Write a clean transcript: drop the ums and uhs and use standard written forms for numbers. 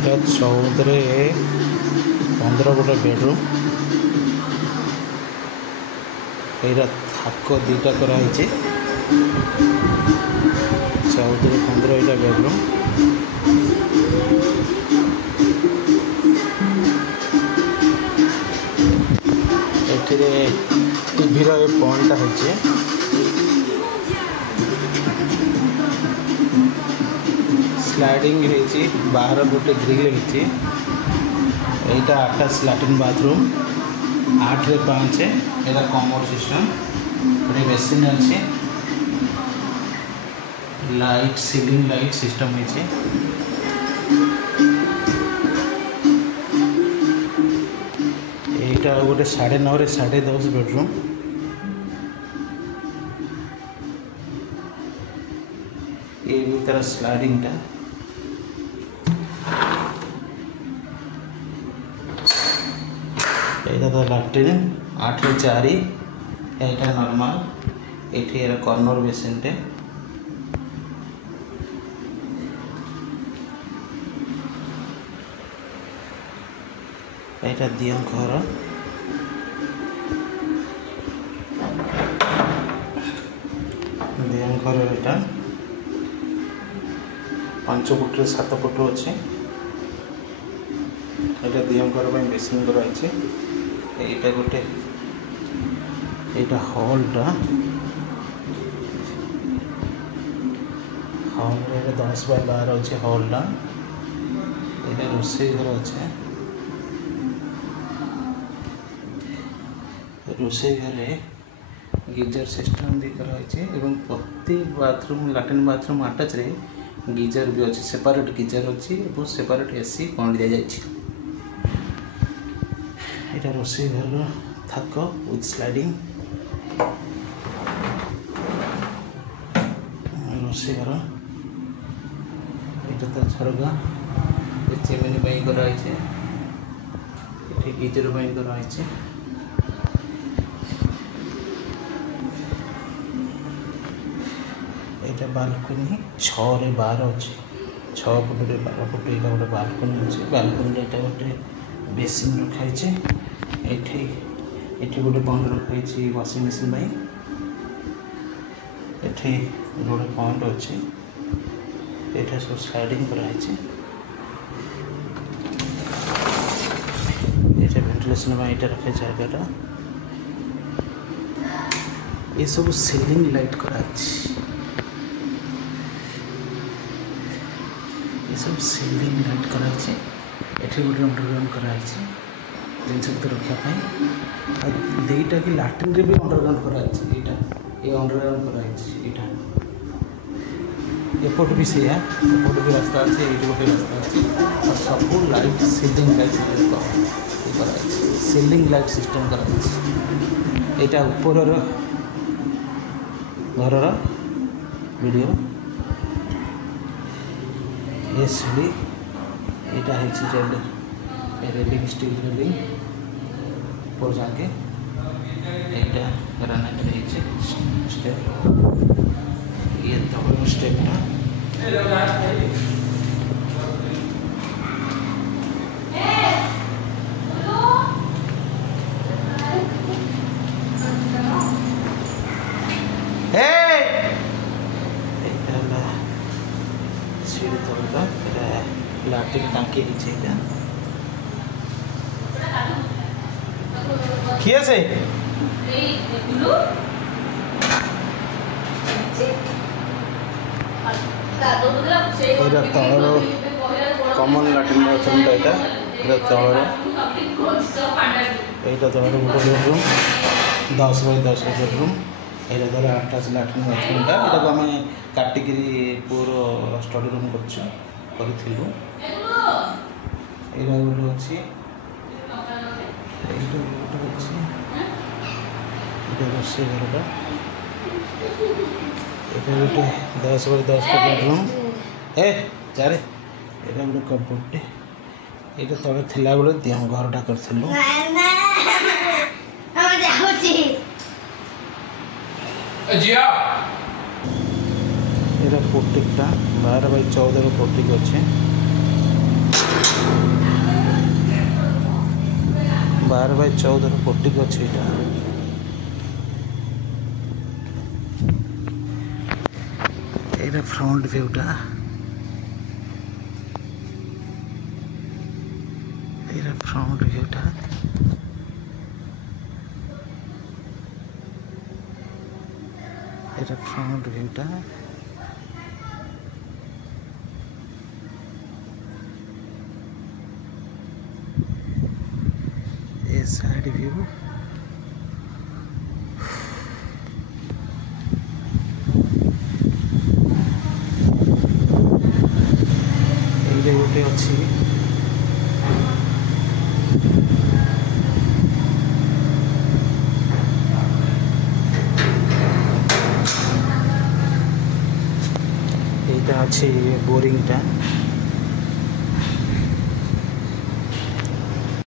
এটা 14 গোটে বেডरूम এইটা থাক দুইটা করা হয়েছে 14-15 এইটা বেডरूम এটিরে টিভির এ পয়েন্টটা হচ্ছে स्लाइडिंग होती बाहर गोटे ग्रिल होती यहाँ अटैच लैट्रिन बाथरूम 8/5 यहाँ कमोड सिस्टम गोटे बेसिन अच्छे लाइट सीलिंग लाइट सिस्टम होती यहाँ गोटे 9.5 10.5 बेडरूम ये भीतर स्लाइडिंग टा यहाँ तो लैट्रिन 8/4 यहाँ नॉर्मल ये कॉर्नर बेसिन टे यहाँ दिया घर दिया घर यहाँ 5 फुट 7 फुट अच्छे यहाँ दिया घर बेसिन कराई यहाँ गोटे यहाँ हॉलटा हॉल 10/12 अच्छे हॉलटा यहाँ रोषे घर अच्छे रोषे घर गीजर सिस्टम दी कराई प्रति बाथरूम लैट्रिन बाथरूम अटैच रे गीजर भी अच्छे सेपरेट गीजर अच्छी और सेपरेट एसी पॉइंट दि जाए यहाँ रोषे घर थाक विथ स्लाइडिंग रोषे घर यहाँ तो झरका चिमनी कराई गीजर कराई यहाँ बालकनी 6/12 अच्छे 6 फुट 12 फुट यहाँ गोटे बालकनी अच्छे बालकनी यहाँ गोटे बेसिन रखाई ये गोटे पॉइंट रखाई वाशिंग मशीन ये गोटे पॉइंट अच्छे ये सब स्लाइडिंग कराई ये वेंटिलेशन यहाँ रखे जगह ये सब सीलिंग लाइट कराई सब सीलिंग लाइट कराई गोटे अंडरग्राउंड कराई जिनस रखापी दुईटा कि लैट्रिन भी अंडरग्राउंड कराई ये अंडरग्राउंड कराई एपट भी से एपट भी रास्ता अच्छे ये गोटे रास्ता अच्छे और सब लाइट सीलिंग लाइट कराई सीलिंग लाइट सिस्टम कराई यहाँ ऊपर घर वीडियो ये सीढ़ी यहाँ रेलिंग स्टील रेलिंग ऊपर जाके यहाँ ग्रानाइट स्टेप ये तब स्टेपटा लैट्रिन टांकी किए से कमन लैट्रिन बाथरूम यहाँ तलर यहाँ तलर गोटे बेडरूम 10/10 बेडरूम यहाँ तल अटैच लैट्रिन बाथरूमटा यहाँ आम काटिकी पुअर स्टडी रूम करूँ यहाँ गोटे अच्छी रोषे घरटा ये गोटे 10/10 बेडरूम चारे यहाँ गोटे कबोर्डटे ये तले थिला बेले दिया घरटा करूँ ये पोर्टिकटा 12/14 पोर्टिक अच्छे 14x14 पोर्टिक अच्छी फ्रंट व्यूटा फ्रंट व्यूटा फ्रंट व्यूटा ये साइड व्यू ये गोटे अच्छी अच्छी बोरिंग टा